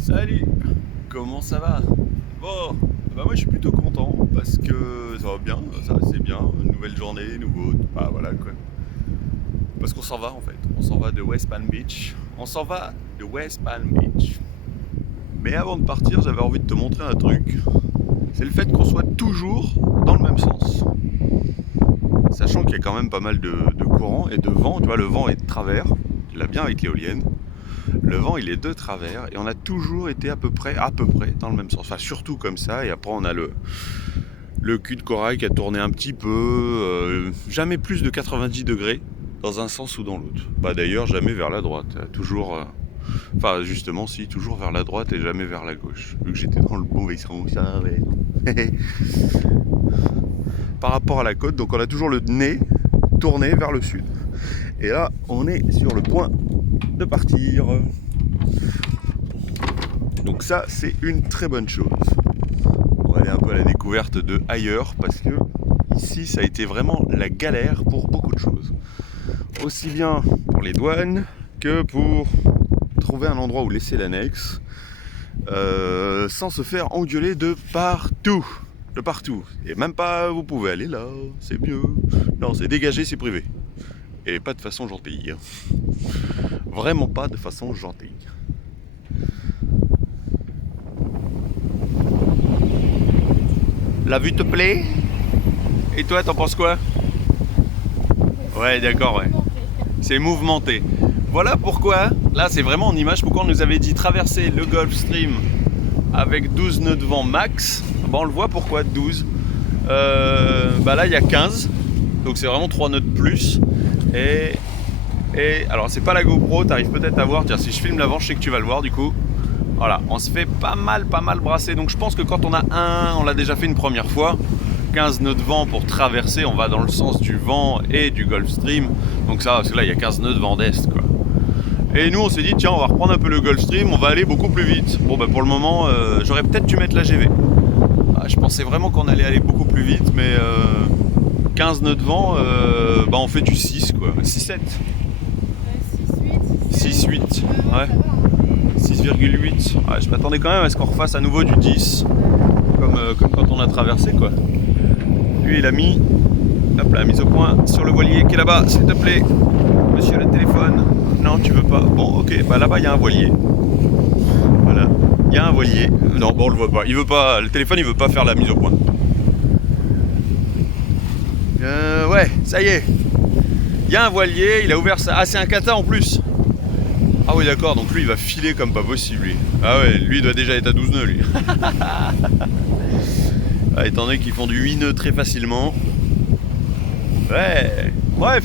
Salut, comment ça va? Bon, bah moi je suis plutôt content parce que ça va bien, ça c'est bien, une nouvelle journée, nouveau, bah voilà quoi. Parce qu'on s'en va en fait, on s'en va de West Palm Beach, on s'en va de West Palm Beach. Mais avant de partir, j'avais envie de te montrer un truc. C'est le fait qu'on soit toujours dans le même sens. Sachant qu'il y a quand même pas mal de courant et de vent, tu vois, le vent est de travers, tu l'as bien avec l'éolienne. Le vent il est de travers et on a toujours été à peu près dans le même sens. Enfin surtout comme ça et après on a le cul de corail qui a tourné un petit peu, jamais plus de 90 degrés dans un sens ou dans l'autre. Bah d'ailleurs jamais vers la droite, toujours, enfin justement si, toujours vers la droite et jamais vers la gauche. Vu que j'étais dans le mauvais sens, ça ouais. Par rapport à la côte, donc on a toujours le nez tourné vers le sud. Et là on est sur le point de partir. Donc ça c'est une très bonne chose. On va aller un peu à la découverte de ailleurs parce que ici ça a été vraiment la galère pour beaucoup de choses. Aussi bien pour les douanes que pour trouver un endroit où laisser l'annexe sans se faire engueuler de partout. De partout. Et même pas vous pouvez aller là, c'est mieux. Non, c'est dégagé, c'est privé. Et pas de façon gentille. Vraiment pas de façon gentille. La vue te plaît? Et toi, t'en penses quoi? Ouais, d'accord, ouais. C'est mouvementé. Voilà pourquoi, là c'est vraiment en image, pourquoi on nous avait dit traverser le Gulf Stream avec 12 nœuds de vent max. Bah on le voit pourquoi 12. Bah là il y a 15, donc c'est vraiment 3 nœuds de plus. Et alors c'est pas la GoPro, t'arrives peut-être à voir, tiens si je filme l'avant je sais que tu vas le voir du coup. Voilà, on se fait pas mal brasser, donc je pense que quand on a on l'a déjà fait une première fois, 15 nœuds de vent pour traverser, on va dans le sens du vent et du Gulf Stream, donc ça, parce que là il y a 15 nœuds de vent d'est quoi. Et nous on s'est dit tiens on va reprendre un peu le Gulf Stream, on va aller beaucoup plus vite. Bon bah pour le moment j'aurais peut-être dû mettre la GV. Je pensais vraiment qu'on allait aller beaucoup plus vite, mais 15 nœuds de vent, bah on fait du 6 quoi, 6-7. 6-8, ouais. 6,8. Ouais, je m'attendais quand même à ce qu'on refasse à nouveau du 10, comme quand on a traversé quoi. Lui il a mis, hop là, mise au point sur le voilier qui est là-bas, s'il te plaît. Monsieur le téléphone. Non, tu veux pas. Bon, ok, bah là-bas il y a un voilier. Voilà, il y a un voilier. Non, bon on le voit pas. Il veut pas. Le téléphone il veut pas faire la mise au point. Ouais, ça y est. Il y a un voilier, il a ouvert ça. Ah, c'est un kata en plus. Ah oui d'accord, donc lui il va filer comme pas possible lui. Ah ouais, lui il doit déjà être à 12 nœuds lui. Ah, étant donné qu'ils font du 8 nœuds très facilement. Ouais, bref.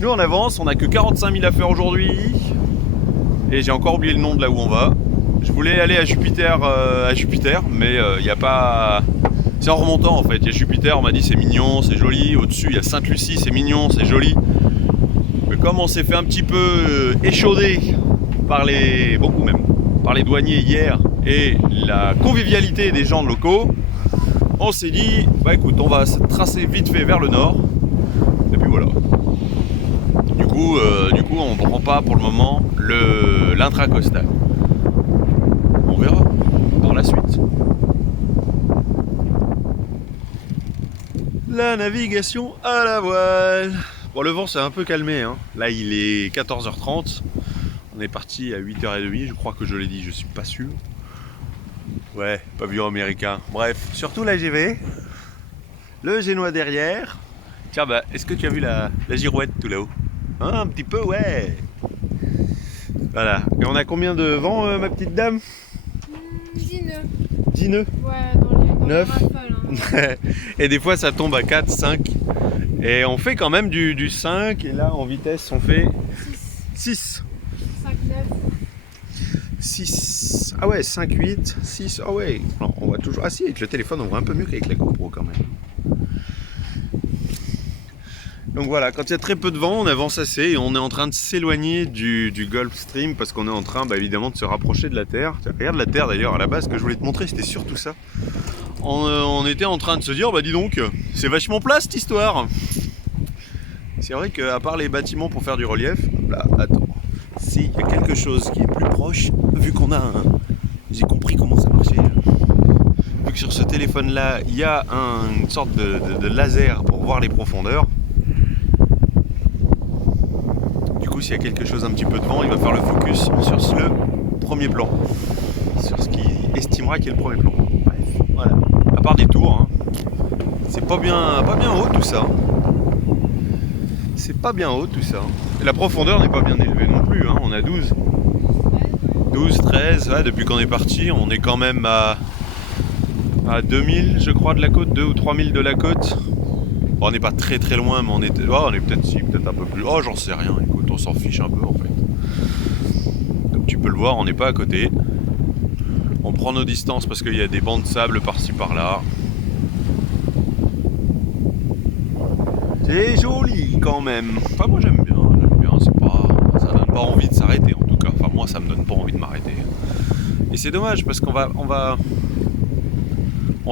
Nous on avance, on a que 45 000 à faire aujourd'hui. Et j'ai encore oublié le nom de là où on va. Je voulais aller à Jupiter, mais il n'y a pas... C'est en remontant en fait, il y a Jupiter, on m'a dit c'est mignon, c'est joli. Au-dessus il y a Sainte-Lucie, c'est mignon, c'est joli. Mais comme on s'est fait un petit peu échauder par par les douaniers hier et la convivialité des gens locaux, on s'est dit, bah écoute, on va se tracer vite fait vers le nord. Et puis voilà. Du coup on ne prend pas pour le moment l'intracostal. On verra dans la suite. La navigation à la voile. Bon, le vent s'est un peu calmé, hein. Là il est 14h30. On est parti à 8h30, je crois que je l'ai dit, je suis pas sûr. Ouais, pavillon américain. Bref, surtout la GV. Le génois derrière. Tiens, bah, est-ce que tu as vu la girouette tout là-haut? Hein, un petit peu, ouais. Voilà. Et on a combien de vent, ma petite dame? 10 nœuds. 10 nœuds? Ouais, dans les 9. rafales, hein. Et des fois ça tombe à 4, 5. Et on fait quand même du 5. Et là en vitesse on fait 6. 5, 9. 6. Ah ouais, 5, 8, 6. Ah ouais. Non, on voit toujours. Ah si, avec le téléphone on voit un peu mieux qu'avec la GoPro quand même. Donc voilà, quand il y a très peu de vent, on avance assez et on est en train de s'éloigner du Gulf Stream parce qu'on est en train évidemment de se rapprocher de la Terre. Tiens, regarde la Terre d'ailleurs, à la base, ce que je voulais te montrer c'était surtout ça. On était en train de se dire, bah dis donc, c'est vachement plat cette histoire. C'est vrai qu'à part les bâtiments pour faire du relief, là, attends, s'il y a quelque chose qui est plus proche, vu qu'on a J'ai compris comment ça marchait. Vu que sur ce téléphone-là, il y a une sorte de laser pour voir les profondeurs. Du coup, s'il y a quelque chose un petit peu devant, il va faire le focus sur le premier plan. Sur ce qu'il estimera qui est le premier plan. Bref, voilà. À part des tours, hein. C'est pas bien haut tout ça. C'est pas bien haut tout ça. Et la profondeur n'est pas bien élevée non plus, hein. On a 12. 12, 13, ouais, depuis qu'on est parti, on est quand même à 2000 je crois de la côte, 2 ou 3000 de la côte. Bon, on n'est pas très très loin, mais on est peut-être un peu plus. Oh, j'en sais rien, écoute, on s'en fiche un peu en fait. Comme tu peux le voir, on n'est pas à côté. On prend nos distances parce qu'il y a des bancs de sable par-ci par-là. C'est joli quand même. Enfin, moi j'aime bien, c'est pas. Ça donne pas envie de s'arrêter en tout cas. Enfin, moi ça me donne pas envie de m'arrêter. Et c'est dommage parce qu'on va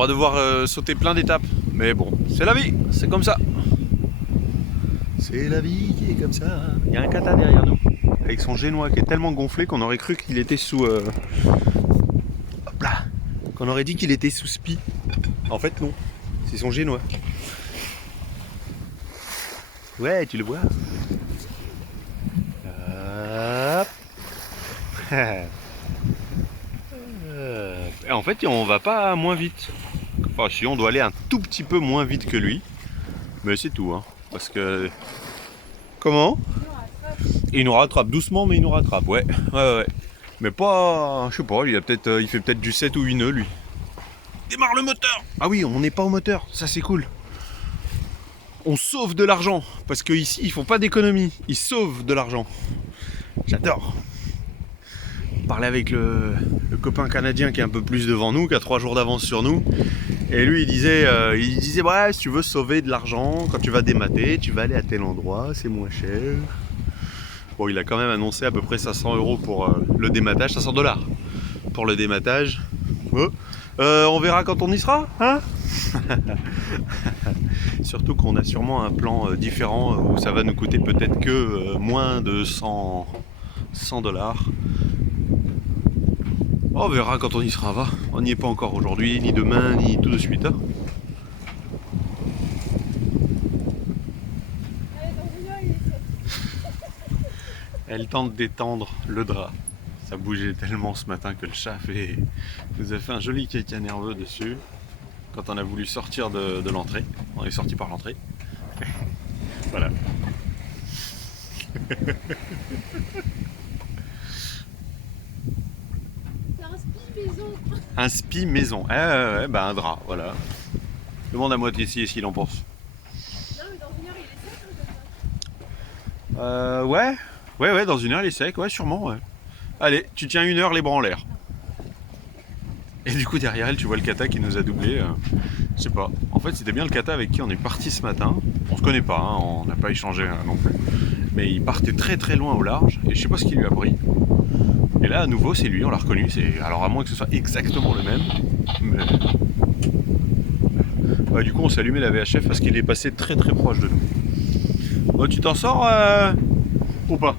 devoir sauter plein d'étapes. Mais bon, c'est la vie, c'est comme ça. C'est la vie qui est comme ça. Il y a un kata derrière nous, avec son génois qui est tellement gonflé qu'on aurait cru qu'il était sous... Hop là. Qu'on aurait dit qu'il était sous spi. En fait non, c'est son génois. Ouais, tu le vois. Hop. Et en fait, on va pas moins vite. Enfin, si, on doit aller un tout petit peu moins vite que lui. Mais c'est tout, hein. Parce que... Comment ? Il nous rattrape doucement, mais il nous rattrape, ouais. Ouais. Mais pas... Je sais pas, il fait peut-être du 7 ou 8 nœuds, lui. Démarre le moteur ! Ah oui, on n'est pas au moteur, ça c'est cool. On sauve de l'argent, parce qu'ici, ils font pas d'économie. Ils sauvent de l'argent. J'adore. On parlait avec le copain canadien qui est un peu plus devant nous, qui a 3 jours d'avance sur nous. Et lui, il disait ouais, si tu veux sauver de l'argent, quand tu vas démater, tu vas aller à tel endroit, c'est moins cher. Bon, il a quand même annoncé à peu près 500 € pour le dématage, 500 $ pour le dématage. On verra quand on y sera, hein. Surtout qu'on a sûrement un plan différent où ça va nous coûter peut-être que moins de 100 $. On verra quand on y sera, va. On n'y est pas encore aujourd'hui, ni demain, ni tout de suite. Hein. Elle tente d'étendre le drap. Ça bougeait tellement ce matin que le chat nous a fait un joli caca nerveux dessus. Quand on a voulu sortir de l'entrée. On est sorti par l'entrée. Voilà. C'est un spi maison. Un spi maison. Ouais, bah un drap, voilà. Demande à moitié ici ce qu'il en pense. Non, mais dans une heure, il est sec ou comme ça ? Ouais, dans une heure il est sec, ouais, sûrement, ouais. Allez, tu tiens 1 heure les bras en l'air. Et du coup derrière elle tu vois le kata qui nous a doublé. Je sais pas. En fait c'était bien le kata avec qui on est parti ce matin. On se connaît pas, hein, on n'a pas échangé non plus. Mais il partait très très loin au large et je sais pas ce qui lui a pris. Et là à nouveau c'est lui, on l'a reconnu. Alors à moins que ce soit exactement le même. Mais... Bah, du coup on s'est allumé la VHF parce qu'il est passé très très proche de nous. Bon, tu t'en sors ou pas?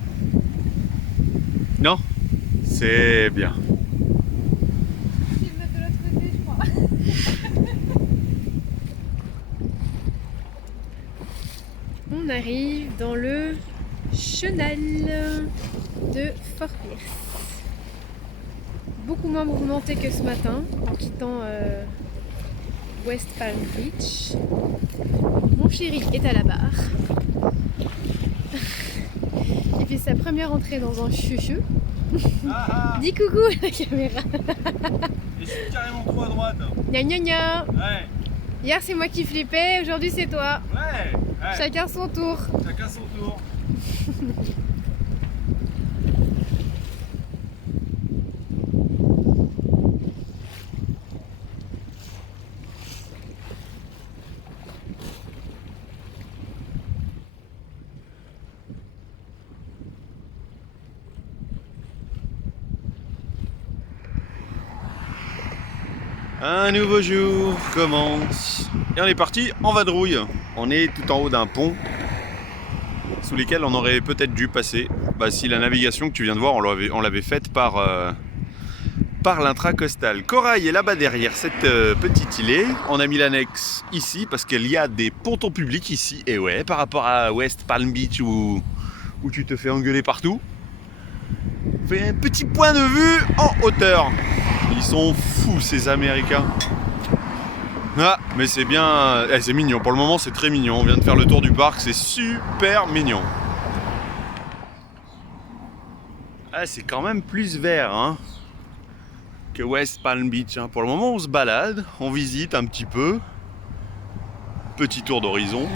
Non? C'est bien. Je vais le mettre de l'autre côté, je crois. On arrive dans le chenal de Fort Pierce. Beaucoup moins mouvementé que ce matin en quittant West Palm Beach. Mon chéri est à la barre. Il fait sa première entrée dans un chuchu. Dis coucou à la caméra. Et je suis carrément trop à droite. Gna gna gna. Ouais. Hier c'est moi qui flippais, aujourd'hui c'est toi. Ouais. Chacun son tour. Chacun son tour. Un nouveau jour commence. Et on est parti en vadrouille. On est tout en haut d'un pont sous lesquels on aurait peut-être dû passer. Bah, si la navigation que tu viens de voir, on l'avait faite par par l'intracostal. Corail est là-bas derrière cette petite îlet. On a mis l'annexe ici parce qu'il y a des pontons publics ici. Et ouais, par rapport à West Palm Beach où tu te fais engueuler partout. On fait un petit point de vue en hauteur. Ils sont fous ces Américains. Ah, mais c'est bien, c'est mignon. Pour le moment, c'est très mignon. On vient de faire le tour du parc, c'est super mignon. Ah, c'est quand même plus vert hein, que West Palm Beach. Hein. Pour le moment, on se balade, on visite un petit peu. Petit tour d'horizon.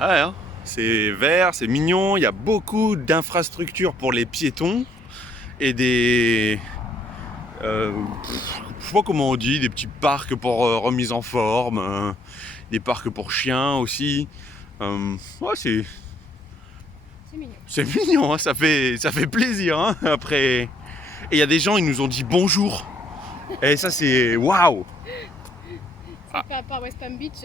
Ah ouais, hein, c'est vert, c'est mignon. Il y a beaucoup d'infrastructures pour les piétons et des... je sais pas comment on dit, des petits parcs pour remise en forme, des parcs pour chiens aussi. Ouais, c'est mignon. C'est mignon, hein, ça fait plaisir. Hein, après, et il y a des gens, ils nous ont dit bonjour. Et ça, c'est waouh. C'est pas à part West Palm Beach.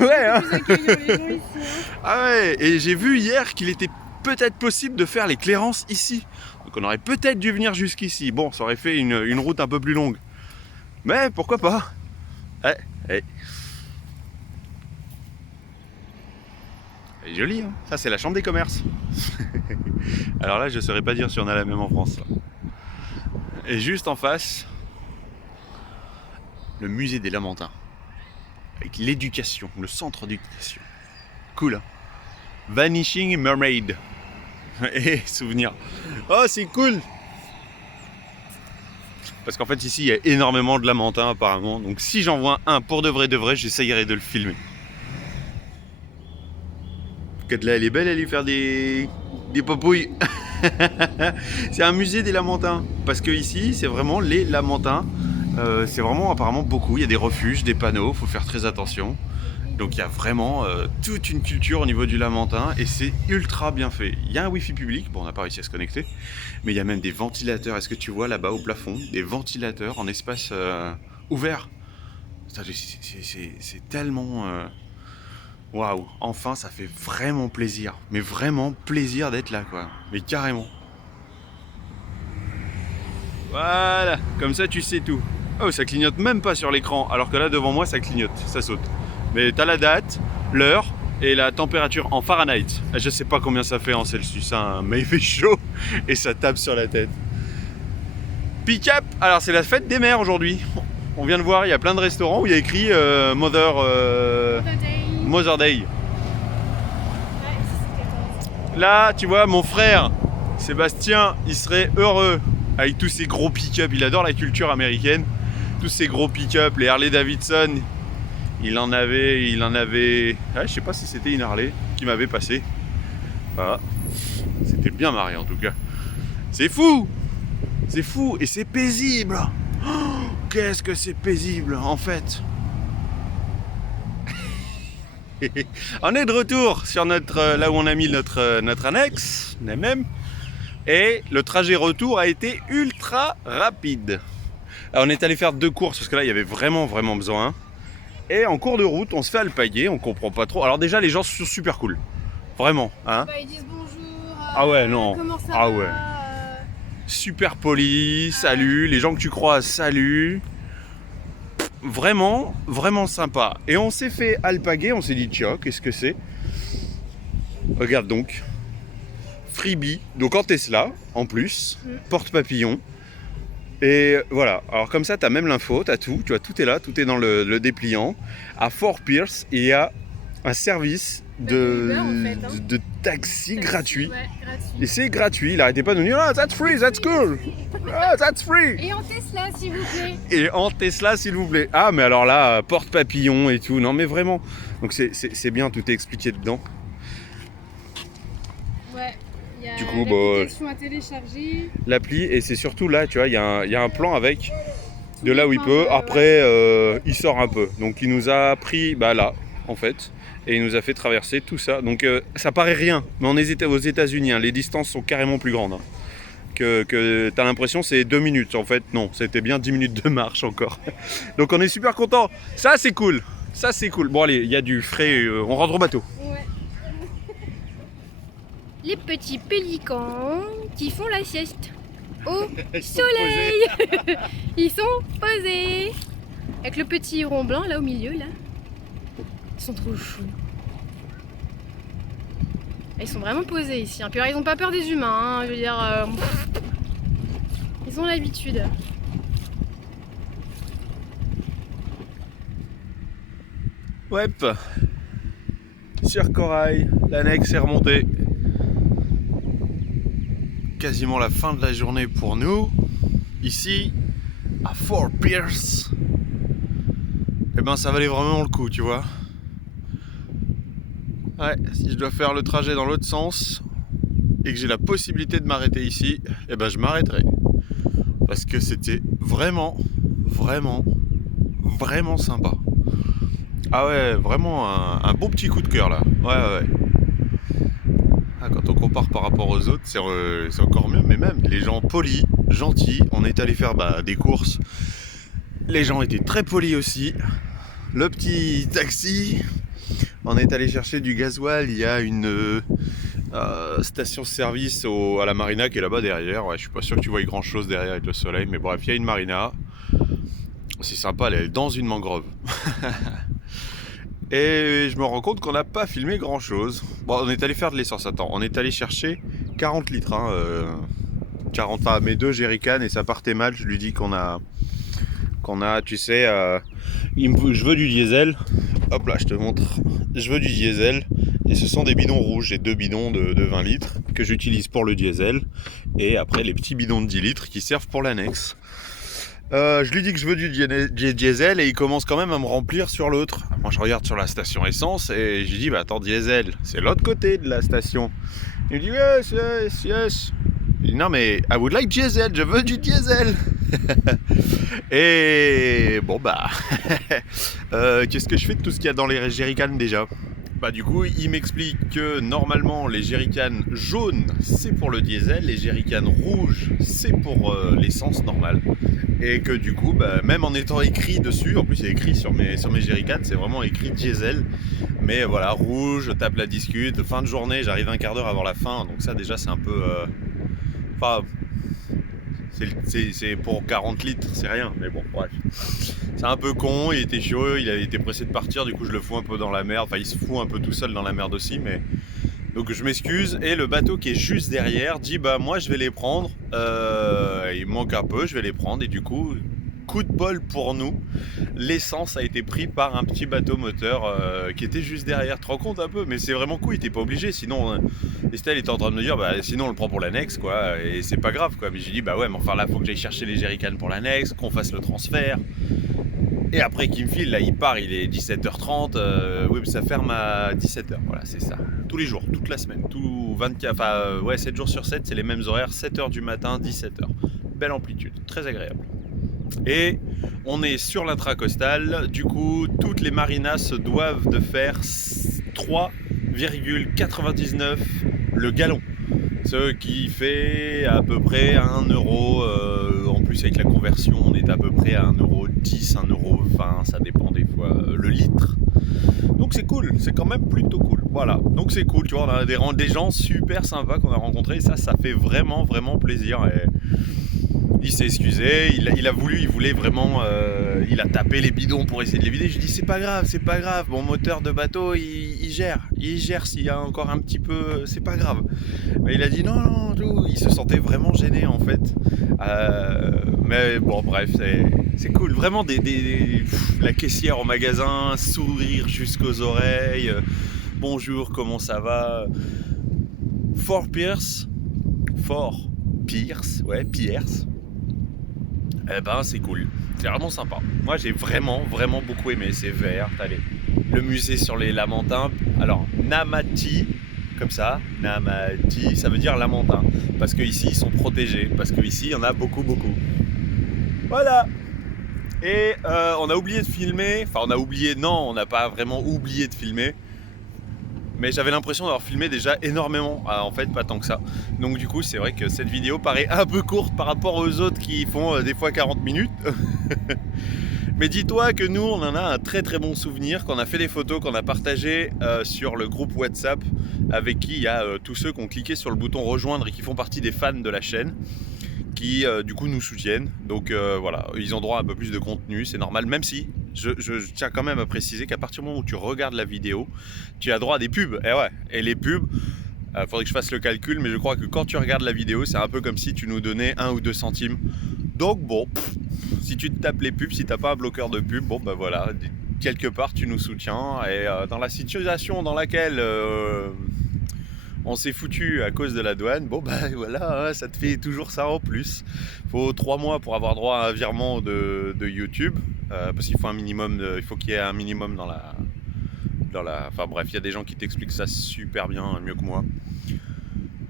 Ouais, hein. Plus accueillant les gens ici. Hein. Ah ouais, et j'ai vu hier qu'il était peut-être possible de faire les clairances ici. Donc on aurait peut-être dû venir jusqu'ici. Bon, ça aurait fait une route un peu plus longue. Mais pourquoi pas. Ouais, ouais. C'est joli, hein. Ça c'est la chambre des commerces. Alors là, je ne saurais pas dire si on a la même en France. Là. Et juste en face, le musée des Lamentins. Avec l'éducation, le centre d'éducation. Cool, hein. Vanishing Mermaid. Et souvenir. Oh, c'est cool. Parce qu'en fait, ici, il y a énormément de lamentins apparemment. Donc si j'en vois un pour de vrai, j'essayerai de le filmer. Là, elle est belle, elle y faire des papouilles. C'est un musée des lamentins. Parce que ici, c'est vraiment les lamentins. C'est vraiment apparemment beaucoup. Il y a des refuges, des panneaux, il faut faire très attention. Donc il y a vraiment toute une culture au niveau du lamentin et c'est ultra bien fait. Il y a un wifi public, bon on n'a pas réussi à se connecter, mais il y a même des ventilateurs. Est-ce que tu vois là-bas au plafond, des ventilateurs en espace ouvert? C'est tellement... Waouh, enfin ça fait vraiment plaisir. Mais vraiment plaisir d'être là quoi. Mais carrément. Voilà, comme ça tu sais tout. Oh, ça clignote même pas sur l'écran, alors que là devant moi ça clignote, ça saute. Mais t'as la date, l'heure et la température en Fahrenheit. Je sais pas combien ça fait en Celsius, hein, mais il fait chaud et ça tape sur la tête. Pick-up, alors c'est la fête des mères aujourd'hui. On vient de voir, il y a plein de restaurants où il y a écrit Mother Day. Là, tu vois, mon frère Sébastien, il serait heureux avec tous ces gros pick-up. Il adore la culture américaine. Tous ces gros pick-up, les Harley Davidson. Il en avait... Ah, je sais pas si c'était une Harley qui m'avait passé. Voilà. C'était bien marré en tout cas. C'est fou. C'est fou et c'est paisible. Oh, qu'est-ce que c'est paisible en fait. On est de retour sur notre, là où on a mis notre annexe, même. Et le trajet retour a été ultra rapide. Alors on est allé faire 2 courses parce que là il y avait vraiment besoin. Et en cours de route, on se fait alpaguer, on comprend pas trop. Alors déjà les gens sont super cool, vraiment. Hein, bah, ils disent bonjour. Ah ouais non. Comment ça ah va, ouais. Super poli, salut. Les gens que tu croises, salut. Vraiment sympa. Et on s'est fait alpaguer, on s'est dit tiens, qu'est-ce que c'est? Regarde donc. Freebie, donc en Tesla, en plus, porte-papillon. Et voilà, alors comme ça, tu as même l'info, tu as tout, tu vois, tout est là, tout est dans le dépliant. À Fort Pierce, il y a un service de taxi gratuit. Ouais, gratuit. Et c'est gratuit, il arrêtait pas de nous dire « Ah, that's free, that's cool! Ah, that's free! » Et en Tesla, s'il vous plaît. Et en Tesla, s'il vous plaît. Ah, mais alors là, porte-papillon et tout, non mais vraiment. Donc c'est bien, tout est expliqué dedans. Ouais. Il y a Du coup, l'application à télécharger. L'appli, et c'est surtout là, tu vois, il y a un plan avec de là où il peut. Après, il sort un peu. Donc, il nous a pris là, en fait, et il nous a fait traverser tout ça. Donc, ça paraît rien, mais on est aux États-Unis. Hein, les distances sont carrément plus grandes. Hein, que t'as l'impression c'est 2 minutes. En fait, non, c'était bien 10 minutes de marche encore. Donc, on est super content. Ça, c'est cool. Ça, c'est cool. Bon, allez, il y a du frais. On rentre au bateau. Ouais. Les petits pélicans qui font la sieste. au soleil. Ils sont posés. Avec le petit rond blanc là au milieu là. Ils sont trop choux. Ils sont vraiment posés ici. Puis alors, ils n'ont pas peur des humains. Je veux dire, ils ont l'habitude. Ouais. Sur Corail, l'annexe est remontée. Quasiment la fin de la journée pour nous. Ici, à Fort Pierce. Et ben ça valait vraiment le coup, tu vois. Ouais, si je dois faire le trajet dans l'autre sens et que j'ai la possibilité de m'arrêter ici, et ben je m'arrêterai. Parce que c'était vraiment sympa. Ah ouais, vraiment un beau petit coup de cœur là. Ouais. Ah, quand on compare par rapport aux autres, c'est encore mieux. Mais même les gens polis, gentils. On est allé faire des courses. Les gens étaient très polis aussi. Le petit taxi. On est allé chercher du gasoil. Il y a une station-service à la marina qui est là-bas derrière. Ouais, je suis pas sûr que tu vois grand chose derrière avec le soleil. Mais bref, il y a une marina. C'est sympa, elle est dans une mangrove. Et je me rends compte qu'on n'a pas filmé grand chose. Bon, on est allé faire de l'essence, attends. On est allé chercher 40 litres. 40, enfin, mes 2 jerrycans et ça partait mal. Je lui dis qu'on a, tu sais, je veux du diesel. Hop là, je te montre. Je veux du diesel. Et ce sont des bidons rouges. J'ai 2 bidons de 20 litres que j'utilise pour le diesel. Et après, les petits bidons de 10 litres qui servent pour l'annexe. Je lui dis que je veux du diesel et il commence quand même à me remplir sur l'autre. Moi je regarde sur la station essence et je lui dis attends, diesel, c'est l'autre côté de la station. Il me dit yes. Je dis non mais I would like diesel, je veux du diesel. Et bon qu'est-ce que je fais de tout ce qu'il y a dans les jerrycans déjà? Du coup, il m'explique que normalement les jerrycans jaunes c'est pour le diesel, les jerrycans rouges c'est pour l'essence normale. Et que du coup, même en étant écrit dessus, en plus il y a écrit sur mes jerrycans, c'est vraiment écrit diesel. Mais voilà, rouge, je tape la discute, fin de journée, j'arrive un quart d'heure avant la fin, donc ça déjà c'est un peu... c'est pour 40 litres, c'est rien, mais bon, bref. C'est un peu con, il était chaud, il avait été pressé de partir, du coup je le fous un peu dans la merde, enfin il se fout un peu tout seul dans la merde aussi, mais... Donc je m'excuse, et le bateau qui est juste derrière dit moi je vais les prendre, il me manque un peu, je vais les prendre, et du coup, coup de bol pour nous, l'essence a été prise par un petit bateau moteur qui était juste derrière, tu te rends compte un peu, mais c'est vraiment cool, il était pas obligé, sinon Estelle était en train de me dire sinon on le prend pour l'annexe quoi, et c'est pas grave quoi, mais j'ai dit ouais mais enfin là faut que j'aille chercher les jerrycans pour l'annexe, qu'on fasse le transfert. Et après qu'il me file, là il part, il est 17h30, oui mais ça ferme à 17h, voilà c'est ça. Tous les jours, toute la semaine, 7 jours sur 7, c'est les mêmes horaires, 7h du matin, 17h. Belle amplitude, très agréable. Et on est sur l'intracostal, du coup toutes les marinas se doivent de faire 3,99 le gallon. Ce qui fait à peu près 1 euro, en plus avec la conversion on est à peu près à 1,10 €, 1,20 €, ça dépend des fois, le litre. Donc c'est cool, c'est quand même plutôt cool. Voilà, donc c'est cool, tu vois, on a des gens super sympas qu'on a rencontrés et ça fait vraiment plaisir. Et il s'est excusé, il voulait vraiment, il a tapé les bidons pour essayer de les vider. Je lui dis c'est pas grave, mon moteur de bateau il gère s'il y a encore un petit peu, c'est pas grave. Mais il a dit non, tout. Il se sentait vraiment gêné en fait. Mais bon bref, c'est cool, vraiment la caissière au magasin, sourire jusqu'aux oreilles, bonjour, comment ça va? Fort Pierce, Pierce. C'est cool, c'est vraiment sympa. Moi j'ai vraiment beaucoup aimé, c'est vert, t'as le musée sur les lamentins. Alors Namati, comme ça, Namati, ça veut dire lamentin, parce qu'ici ils sont protégés, parce qu'ici il y en a beaucoup. Voilà. Et on a oublié de filmer, on n'a pas vraiment oublié de filmer, mais j'avais l'impression d'avoir filmé déjà énormément, en fait pas tant que ça. Donc du coup c'est vrai que cette vidéo paraît un peu courte par rapport aux autres qui font des fois 40 minutes. Mais dis-toi que nous on en a un très bon souvenir, qu'on a fait des photos, qu'on a partagées sur le groupe WhatsApp, avec qui il y a tous ceux qui ont cliqué sur le bouton rejoindre et qui font partie des fans de la chaîne, qui du coup nous soutiennent. Donc voilà, ils ont droit à un peu plus de contenu, c'est normal, même si je tiens quand même à préciser qu'à partir du moment où tu regardes la vidéo, tu as droit à des pubs. Et ouais, et les pubs, faudrait que je fasse le calcul, mais je crois que quand tu regardes la vidéo, c'est un peu comme si tu nous donnais 1 ou 2 centimes. Donc bon, si tu te tapes les pubs, si t'as pas un bloqueur de pub, bon ben voilà, quelque part tu nous soutiens. Et dans la situation dans laquelle on s'est foutu à cause de la douane, bon ben voilà, ça te fait toujours ça en plus. Faut 3 mois pour avoir droit à un virement de YouTube, parce qu'il faut un minimum, il faut qu'il y ait un minimum dans la... Enfin bref, il y a des gens qui t'expliquent ça super bien, mieux que moi.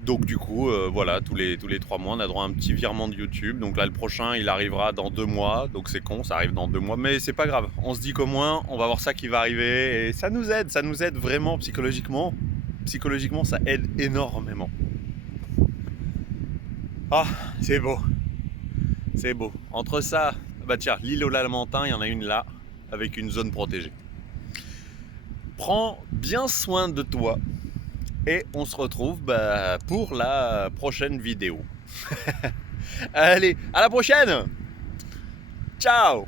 Donc du coup, voilà, tous les 3 mois, on a droit à un petit virement de YouTube. Donc là, le prochain, il arrivera dans 2 mois. Donc c'est con, ça arrive dans 2 mois. Mais c'est pas grave. On se dit qu'au moins, on va voir ça qui va arriver. Et ça nous aide vraiment psychologiquement. Psychologiquement, ça aide énormément. Ah, c'est beau. C'est beau. Entre ça, bah tiens, l'île au Lamentin, il y en a une là, avec une zone protégée. Prends bien soin de toi. Et on se retrouve pour la prochaine vidéo. Allez, à la prochaine. Ciao.